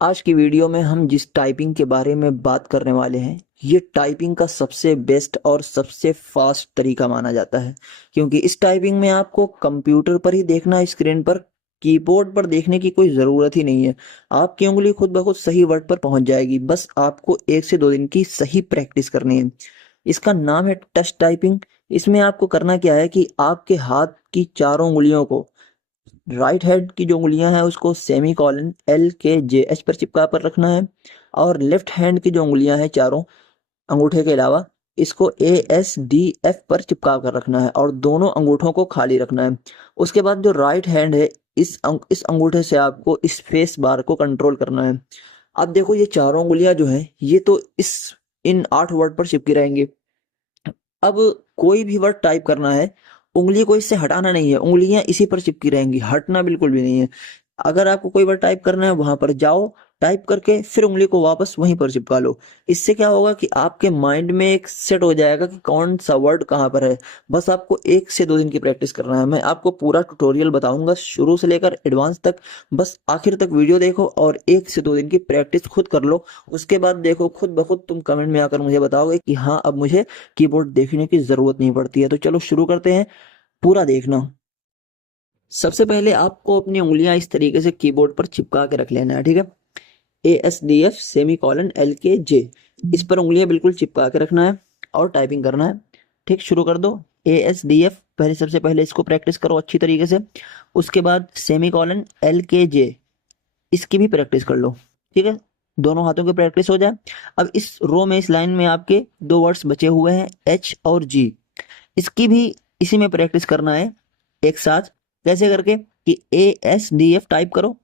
आज की वीडियो में हम जिस टाइपिंग के बारे में बात करने वाले हैं, ये टाइपिंग का सबसे बेस्ट और सबसे फास्ट तरीका माना जाता है। क्योंकि इस टाइपिंग में आपको कंप्यूटर पर ही देखना है, स्क्रीन पर कीबोर्ड पर देखने की कोई ज़रूरत ही नहीं है। आपकी उंगली खुद ब खुद सही वर्ड पर पहुंच जाएगी। बस आपको 1 से 2 दिन की सही प्रैक्टिस करनी है। इसका नाम है टच टाइपिंग। इसमें आपको करना क्या है कि आपके हाथ की चारों उंगलियों को, राइट हैंड की जो उंगलियां हैं उसको सेमी कॉलन LKJH पर चिपका कर रखना है। और लेफ्ट हैंड की जो उंगलियां हैं चारों अंगूठे के अलावा, इसको ASDF पर चिपका कर रखना है और दोनों अंगूठों को खाली रखना है। उसके बाद जो राइट हैंड है, इस अंगूठे से आपको स्पेस बार को कंट्रोल करना है। अब देखो, ये चारों उंगलियां जो हैं ये तो इस इन 8 वर्ड पर चिपकी रहेंगी। अब कोई भी वर्ड टाइप करना है, उंगली को इससे हटाना नहीं है, उंगलियां इसी पर चिपकी रहेंगी, हटना बिल्कुल भी नहीं है। अगर आपको कोई वर्ड टाइप करना है, वहां पर जाओ, टाइप करके फिर उंगली को वापस वहीं पर चिपका लो। इससे क्या होगा कि आपके माइंड में एक सेट हो जाएगा कि कौन सा वर्ड कहाँ पर है। बस आपको 1 से 2 दिन की प्रैक्टिस करना है। मैं आपको पूरा ट्यूटोरियल बताऊंगा शुरू से लेकर एडवांस तक। बस आखिर तक वीडियो देखो और 1 से 2 दिन की प्रैक्टिस खुद कर लो। उसके बाद देखो, खुद ब खुद तुम कमेंट में आकर मुझे बताओगे कि हाँ, अब मुझे कीबोर्ड देखने की जरूरत नहीं पड़ती है। तो चलो शुरू करते हैं, पूरा देखना। सबसे पहले आपको अपनी उंगलियां इस तरीके से कीबोर्ड पर चिपका के रख लेना है, ठीक है। ASDF सेमी कॉलन LKJ, इस पर उंगलियां बिल्कुल चिपका के रखना है और टाइपिंग करना है। ठीक, शुरू कर दो। ASDF पहले, सबसे पहले इसको प्रैक्टिस करो अच्छी तरीके से। उसके बाद सेमी कॉलन LKJ, इसकी भी प्रैक्टिस कर लो, ठीक है। दोनों हाथों की प्रैक्टिस हो जाए। अब इस रो में, इस लाइन में आपके 2 वर्ड्स बचे हुए हैं, H और G। इसकी भी इसी में प्रैक्टिस करना है एक साथ। कैसे करके कि ASDF टाइप करो,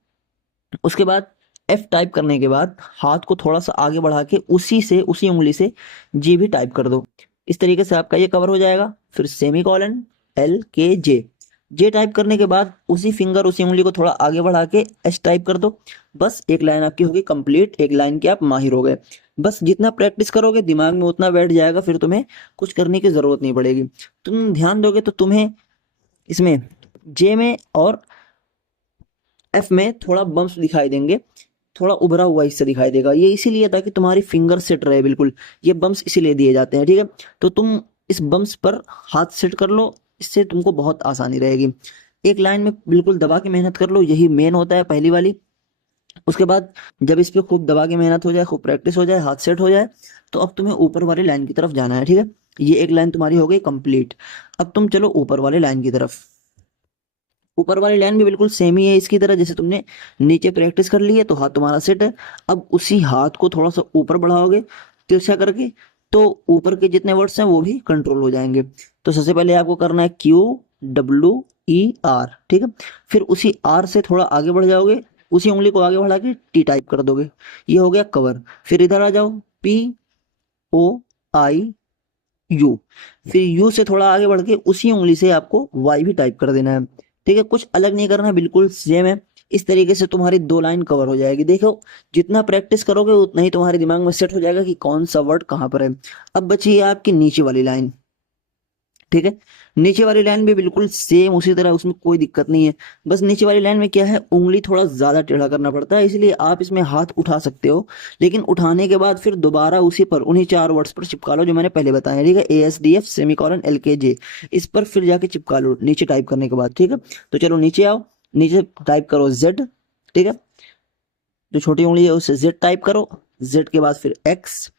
उसके बाद F टाइप करने के बाद हाथ को थोड़ा सा आगे बढ़ा के उसी उंगली से G भी टाइप कर दो। इस तरीके से आपका ये कवर हो जाएगा। फिर सेमी कॉलन LKJ टाइप करने के बाद उसी उंगली को थोड़ा आगे बढ़ा के S टाइप कर दो। बस एक लाइन आपकी होगी कंप्लीट, एक लाइन के आप माहिर हो गए। बस जितना प्रैक्टिस करोगे दिमाग में उतना बैठ जाएगा, फिर तुम्हें कुछ करने की जरूरत नहीं पड़ेगी। तुम ध्यान दोगे तो तुम्हें इसमें J में और F में थोड़ा बम्प्स दिखाई देंगे, थोड़ा उभरा हुआ हिस्सा दिखाई देगा। ये इसीलिए ताकि तुम्हारी फिंगर सेट रहे बिल्कुल। ये बम्प्स इसीलिए दिए जाते हैं, ठीक है। तो तुम इस बम्प्स पर हाथ सेट कर लो, इससे तुमको बहुत आसानी रहेगी। एक लाइन में बिल्कुल दबा के मेहनत कर लो, यही मेन होता है पहली वाली। उसके बाद जब इस पे खूब दबा के मेहनत हो जाए, खूब प्रैक्टिस हो जाए, हाथ सेट हो जाए, तो अब तुम्हें ऊपर वाली लाइन की तरफ जाना है, ठीक है। ये एक लाइन तुम्हारी हो गई कंप्लीट। अब तुम चलो ऊपर वाली लाइन की तरफ। ऊपर वाली लाइन भी बिल्कुल सेम ही है इसकी तरह, जैसे तुमने नीचे प्रैक्टिस कर ली है तो हाथ तुम्हारा सेट है। अब उसी हाथ को थोड़ा सा ऊपर बढ़ाओगे तिरछा करके, तो ऊपर के जितने वर्ड्स हैं वो भी कंट्रोल हो जाएंगे। तो सबसे पहले आपको करना है QWER, ठीक है। फिर उसी R से थोड़ा आगे बढ़ जाओगे, उसी उंगली को आगे बढ़ा के T टाइप कर दोगे। ये हो गया कवर। फिर इधर आ जाओ, POIU। फिर U से थोड़ा आगे बढ़ के उसी उंगली से आपको Y भी टाइप कर देना है, ठीक है। कुछ अलग नहीं करना, बिल्कुल सेम है। इस तरीके से तुम्हारी 2 लाइन कवर हो जाएगी। देखो, जितना प्रैक्टिस करोगे उतना ही तुम्हारे दिमाग में सेट हो जाएगा कि कौन सा वर्ड कहाँ पर है। अब बची है आपकी नीचे वाली लाइन, ठीक है। नीचे वाली लाइन भी बिल्कुल सेम उसी तरह, उसमें कोई दिक्कत नहीं है। बस नीचे वाली लाइन में क्या है, उंगली थोड़ा ज्यादा टेढ़ा करना पड़ता है, इसलिए आप इसमें हाथ उठा सकते हो। लेकिन उठाने के बाद फिर दोबारा उसी पर, उन्हीं 4 वर्ड्स पर चिपका लो जो मैंने पहले बताया, ठीक है। ASDF सेमी कॉलन LKJ, इस पर फिर जाके चिपका लो नीचे टाइप करने के बाद, ठीक है। तो चलो नीचे आओ, नीचे टाइप करो Z, ठीक है। जो छोटी उंगली है उससे Z टाइप करो। Z के बाद फिर XCV,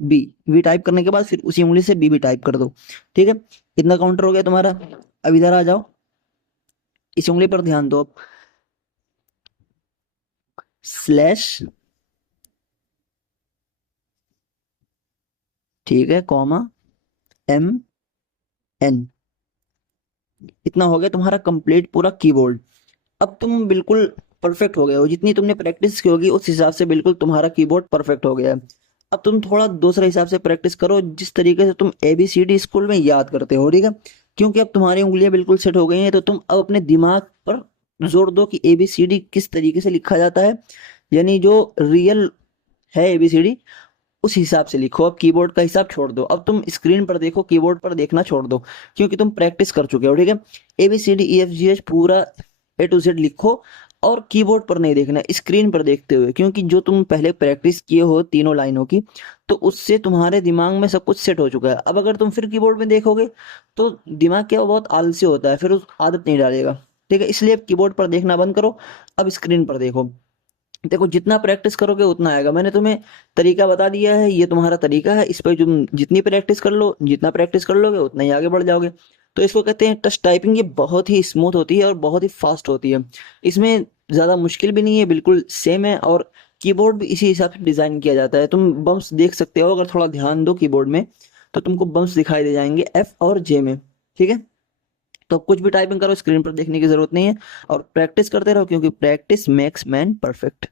बी, वी टाइप करने के बाद फिर उसी उंगली से बी भी टाइप कर दो, ठीक है। इतना काउंटर हो गया तुम्हारा। अब इधर आ जाओ, इस उंगली पर ध्यान दो। अब स्लैश, ठीक है, कॉमा, MN। इतना हो गया तुम्हारा कंप्लीट पूरा कीबोर्ड। अब तुम बिल्कुल परफेक्ट हो गए हो, जितनी तुमने प्रैक्टिस की होगी उस हिसाब से बिल्कुल तुम्हारा कीबोर्ड परफेक्ट हो गया है। अब तुम थोड़ा दूसरे हिसाब से प्रैक्टिस करो, जिस तरीके से तुम ABCD स्कूल में याद करते हो, ठीक है। क्योंकि अब तुम्हारी उंगलियां बिल्कुल सेट हो गई हैं, तो तुम अब अपने दिमाग पर जोर दो कि ABCD किस तरीके से लिखा जाता है, यानी जो रियल है ABCD, उस हिसाब से लिखो। अब कीबोर्ड का हिसाब छोड़ दो, अब तुम स्क्रीन पर देखो, कीबोर्ड पर देखना छोड़ दो, क्योंकि तुम प्रैक्टिस कर चुके हो, ठीक है। ABCD EFGH पूरा A to Z लिखो, और कीबोर्ड पर नहीं देखना, स्क्रीन पर देखते हुए, क्योंकि जो तुम पहले प्रैक्टिस किए हो तीनों लाइनों की, तो उससे तुम्हारे दिमाग में सब कुछ सेट हो चुका है। अब अगर तुम फिर कीबोर्ड में देखोगे तो दिमाग क्या बहुत आलसी होता है, फिर उस आदत नहीं डालेगा। ठीक है, इसलिए अब कीबोर्ड पर देखना बंद करो, अब स्क्रीन पर देखो। देखो जितना प्रैक्टिस करोगे उतना आएगा। मैंने तुम्हें तरीका बता दिया है, ये तुम्हारा तरीका है, इस पर तुम जितनी प्रैक्टिस कर लो, जितना प्रैक्टिस कर लोगे उतना ही आगे बढ़ जाओगे। तो इसको कहते हैं टच टाइपिंग। ये बहुत ही स्मूथ होती है और बहुत ही फास्ट होती है। इसमें ज़्यादा मुश्किल भी नहीं है, बिल्कुल सेम है, और कीबोर्ड भी इसी हिसाब से डिज़ाइन किया जाता है। तुम बम्प्स देख सकते हो, अगर थोड़ा ध्यान दो कीबोर्ड में तो तुमको बम्प्स दिखाई दे जाएंगे एफ और जे में। ठीक है, तो कुछ भी टाइपिंग करो, स्क्रीन पर देखने की जरूरत नहीं है, और प्रैक्टिस करते रहो, क्योंकि प्रैक्टिस मेक्स मैन परफेक्ट।